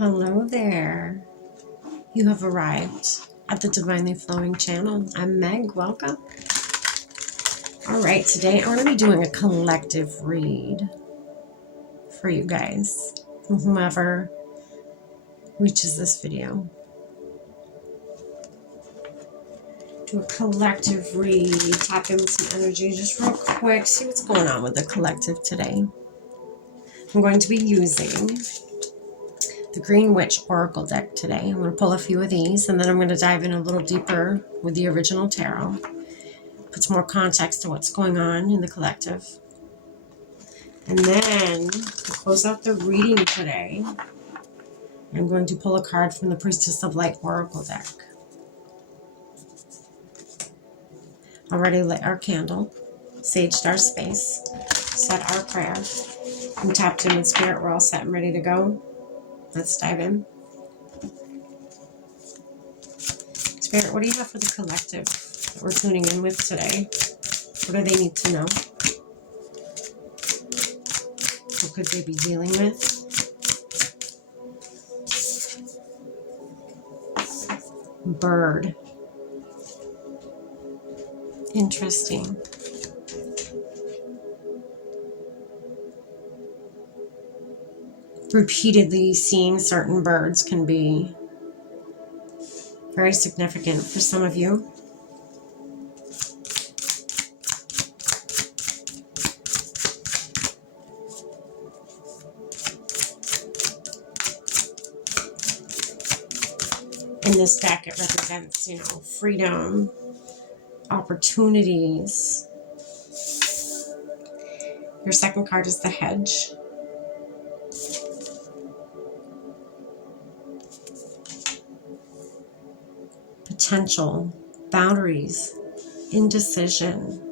Hello there. You have arrived at the Divinely Flowing channel. I'm Meg. Welcome. All right, today I'm going to be doing a collective read for you guys, from whomever reaches this video. Do a collective read, tap in with some energy just real quick, see what's going on with the collective today. I'm going to be using the Green Witch Oracle deck today. I'm going to pull a few of these, and then I'm going to dive in a little deeper with the original tarot. Put some more context to what's going on in the collective. And then, to close out the reading today, I'm going to pull a card from the Priestess of Light Oracle deck. Already lit our candle, saged our space, said our prayer, and tapped in with spirit. We're all set and ready to go. Let's dive in. Spirit, what do you have for the collective that we're tuning in with today? What do they need to know? What could they be dealing with? Bird. Interesting. Repeatedly seeing certain birds can be very significant for some of you. In this deck, it represents, freedom, opportunities. Your second card is the Hedge. Potential, boundaries, indecision.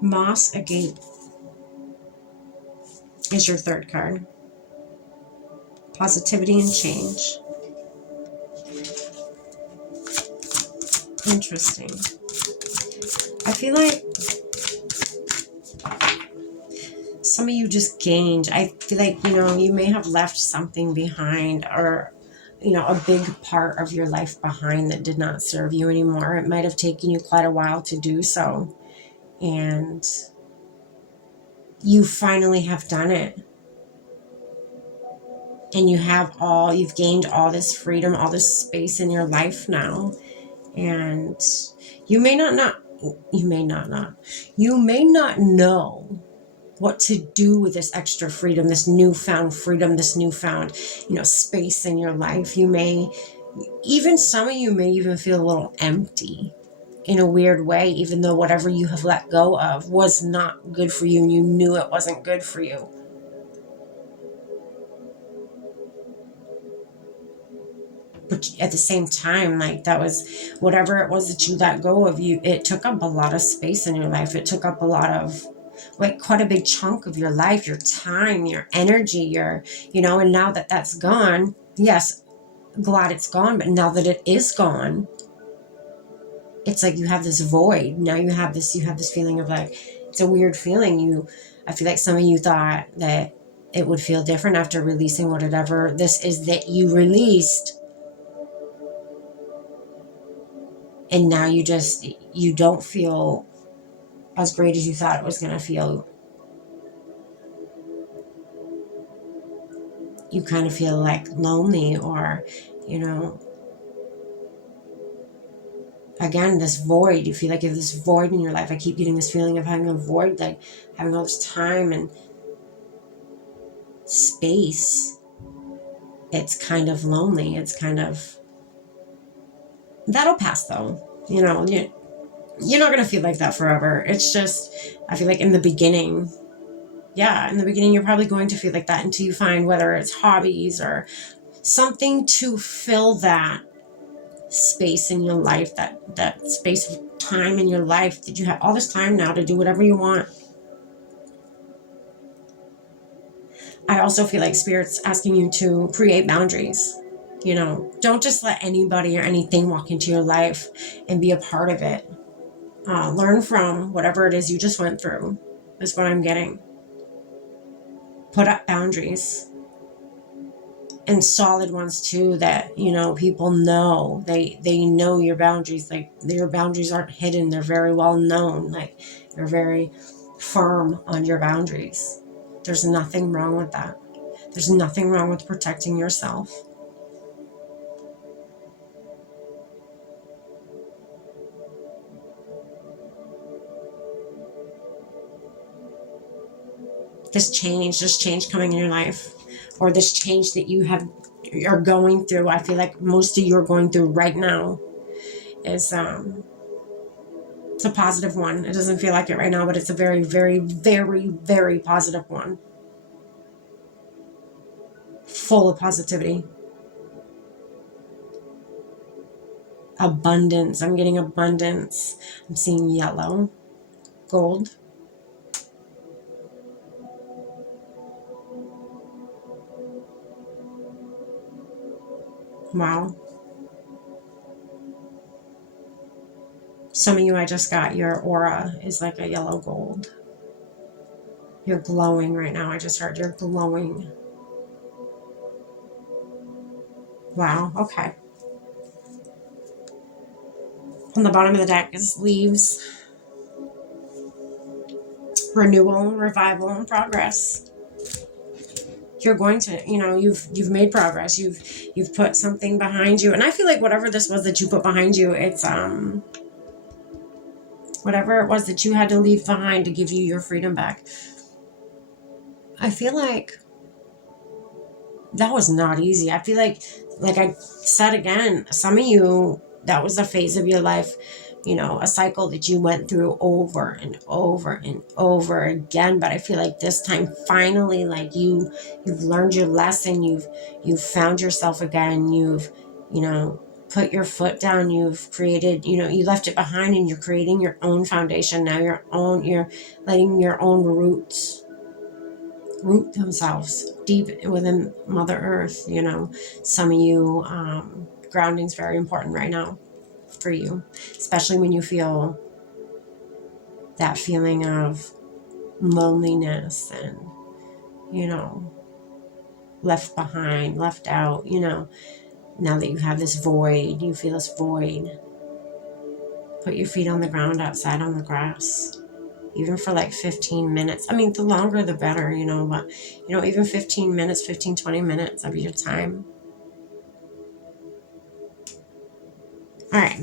Moss Agape is your third card. Positivity and change. Interesting. I feel like some of you just gained. I feel like, you may have left something behind, or, a big part of your life behind that did not serve you anymore. It might have taken you quite a while to do so. And you finally have done it. And you've gained all this freedom, all this space in your life now. And you may not know what to do with this extra freedom, this newfound freedom, this newfound, space in your life. Some of you may even feel a little empty in a weird way, even though whatever you have let go of was not good for you and you knew it wasn't good for you. But at the same time, that was whatever it was that you let go of, it took up a lot of space in your life. It took up a lot of, quite a big chunk of your life, your time, your energy, and now that that's gone, yes, glad it's gone, but now that it is gone, it's like you have this void. Now you have this feeling of it's a weird feeling. I feel like some of you thought that it would feel different after releasing whatever this is that you released. And now you don't feel as great as you thought it was going to feel. You kind of feel lonely, or, again, this void. You feel like you have this void in your life. I keep getting this feeling of having a void, having all this time and space. It's kind of lonely. It's kind of, that'll pass though. You're not going to feel like that forever. It's just, I feel like in the beginning, you're probably going to feel like that until you find whether it's hobbies or something to fill that space in your life, that space of time in your life, that you have all this time now to do whatever you want. I also feel like Spirit's asking you to create boundaries. You know, don't just let anybody or anything walk into your life and be a part of it. Learn from whatever it is you just went through, is what I'm getting. Put up boundaries, and solid ones too, that, you know, people know. They know your boundaries. Like, your boundaries aren't hidden, they're very well known. Like, you're very firm on your boundaries. There's nothing wrong with that. There's nothing wrong with protecting yourself. This change coming in your life, or this change that you are going through, I feel like most of you are going through right now, is it's a positive one. It doesn't feel like it right now, but it's a very, very, very, very positive one. Full of positivity. Abundance. I'm getting abundance. I'm seeing yellow, gold. Wow. Some of you, I just got your aura is like a yellow gold. You're glowing right now. I just heard you're glowing. Wow. Okay. On the bottom of the deck is leaves, renewal, revival, and progress. You're going to, you know, you've made progress. You've put something behind you, and I feel like whatever this was that you put behind you, it's whatever it was that you had to leave behind to give you your freedom back. I feel like that was not easy. I feel like I said again, some of you, that was a phase of your life, you know, a cycle that you went through over and over and over again. But I feel like this time, finally, like you've learned your lesson. You've found yourself again. You've, you know, put your foot down. You've created, you know, you left it behind, and you're creating your own foundation now. You're letting your own roots root themselves deep within Mother Earth. You know, some of you, grounding's very important right now for you, especially when you feel that feeling of loneliness and, you know, left behind, left out. You know, now that you have this void, you feel this void, put your feet on the ground outside on the grass, even for like 15 minutes. I mean, the longer the better, you know, but, you know, even 15 minutes, 15, 20 minutes of your time. All right.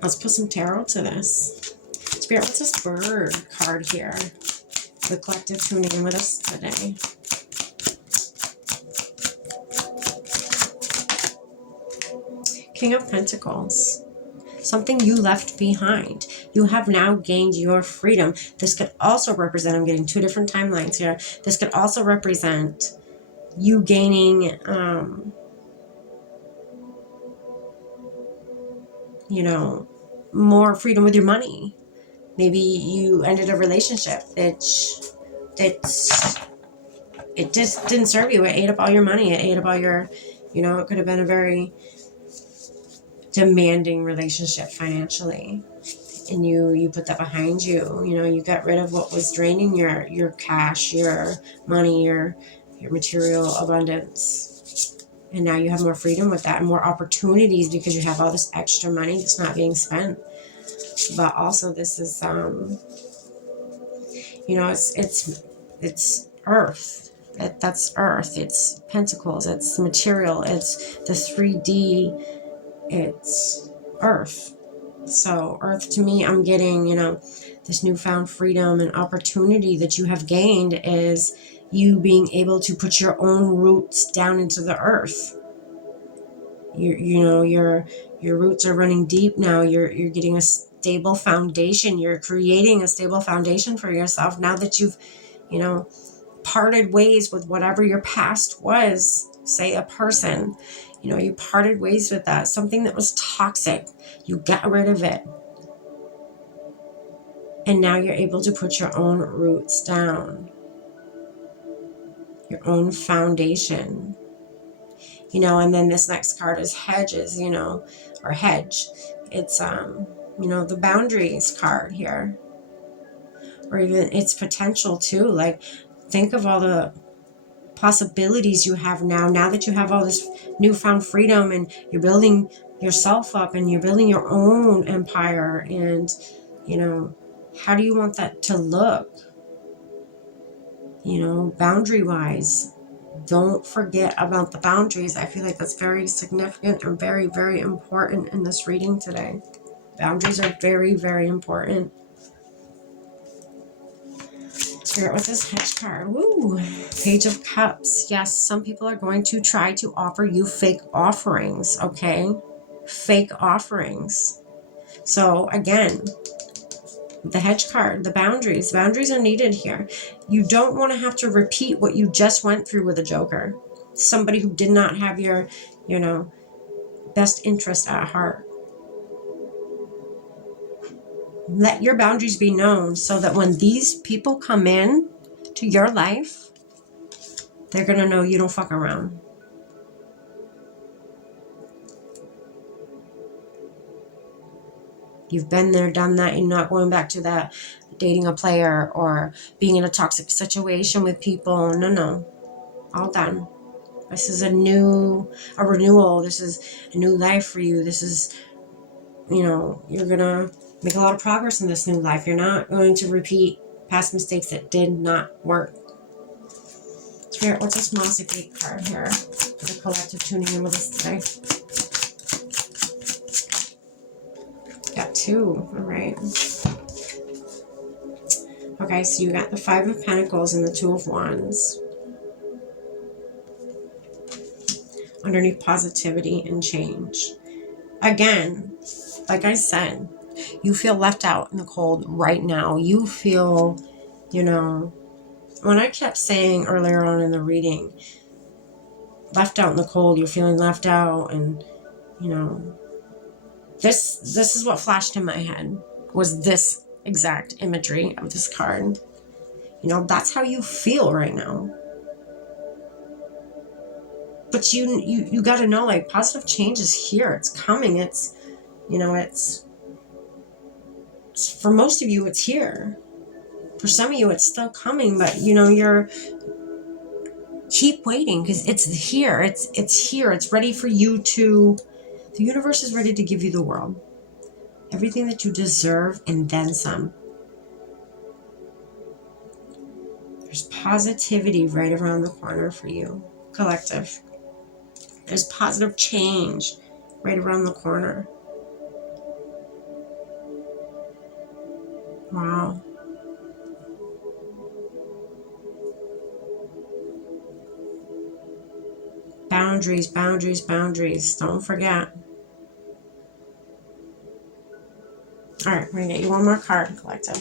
Let's put some tarot to this. Spirit, what's this bird card here? The collective tuning in with us today. King of Pentacles. Something you left behind. You have now gained your freedom. This could also represent, I'm getting two different timelines here. This could also represent you gaining, you know, more freedom with your money. Maybe you ended a relationship that it just didn't serve you. It ate up all your money. It ate up all your, you know, it could have been a very demanding relationship financially. And you put that behind you. You know, you got rid of what was draining your cash, your money, your material abundance. And now you have more freedom with that and more opportunities because you have all this extra money that's not being spent. But also this is, you know, it's earth. That's earth. It's pentacles. It's material. It's the 3D. It's earth. So earth to me, I'm getting, you know, this newfound freedom and opportunity that you have gained is you being able to put your own roots down into the earth. You know, your roots are running deep now. You're getting a stable foundation. You're creating a stable foundation for yourself now that you've, you know, parted ways with whatever your past was. Say a person, you know, you parted ways with that, something that was toxic. You got rid of it. And now you're able to put your own roots down. your own foundation. You know, and then this next card is hedges, you know, or hedge. It's, you know, the boundaries card here. Or even its potential too. Like, think of all the possibilities you have now that you have all this newfound freedom and you're building yourself up and you're building your own empire. And, you know, how do you want that to look? You know, boundary wise, don't forget about the boundaries. I feel like that's very significant and very, very important in this reading today. Boundaries are very, very important. Spirit with this hedge card. Woo! Page of Cups. Yes, some people are going to try to offer you fake offerings, okay? Fake offerings. So again, the hedge card, the boundaries. Boundaries are needed here. You don't want to have to repeat what you just went through with a joker. Somebody who did not have your, you know, best interest at heart. Let your boundaries be known so that when these people come in to your life, they're going to know you don't fuck around. You've been there, done that. You're not going back to that dating a player or being in a toxic situation with people. No. All done. This is a renewal. This is a new life for you. This is, you know, you're going to make a lot of progress in this new life. You're not going to repeat past mistakes that did not work. Spirit, what's this Masa Gate card here for the collective tuning in with us today? Got 2. All right. Okay, so you got the 5 of Pentacles and the 2 of Wands. Underneath positivity and change. Again, like I said, you feel left out in the cold right now. You feel, you know, when I kept saying earlier on in the reading, left out in the cold, you're feeling left out, and, you know, this is what flashed in my head, was this exact imagery of this card. You know, that's how you feel right now. But you got to know, like, positive change is here. It's coming. It's, you know, it's for most of you, it's here. For some of you, it's still coming, but, you know, keep waiting because it's here. It's here. It's ready for you to, the universe is ready to give you the world. Everything that you deserve and then some. There's positivity right around the corner for you, collective. There's positive change right around the corner. Wow. Boundaries, boundaries, boundaries. Don't forget. All right, we're going to get you one more card, collective.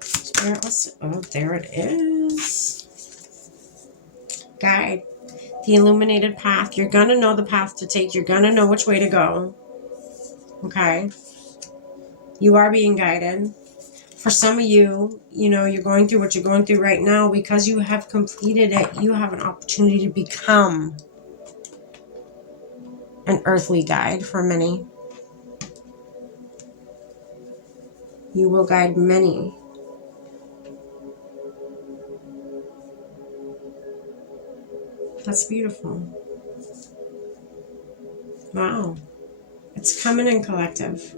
Spirit, oh, there it is. Guide. The illuminated path. You're going to know the path to take. You're going to know which way to go. Okay? You are being guided. For some of you, you know, you're going through what you're going through right now because you have completed it. You have an opportunity to become an earthly guide for many. You will guide many. That's beautiful. Wow. It's coming in, collective.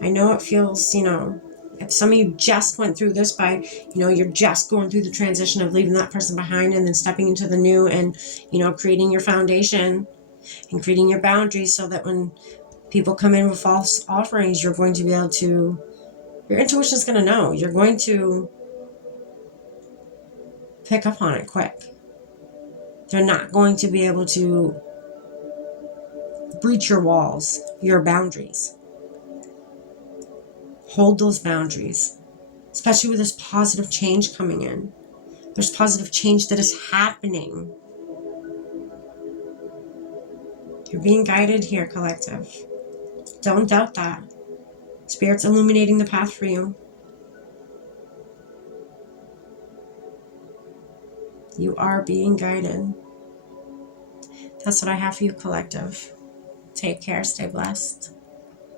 I know it feels, you know, if some of you just went through this by, you know, you're just going through the transition of leaving that person behind and then stepping into the new and, you know, creating your foundation and creating your boundaries so that when people come in with false offerings, you're going to be able to, your intuition is going to know. You're going to pick up on it quick. They're not going to be able to breach your walls, your boundaries. Hold those boundaries, especially with this positive change coming in. There's positive change that is happening. You're being guided here, collective. Don't doubt that. Spirit's illuminating the path for you. You are being guided. That's what I have for you, collective. Take care. Stay blessed.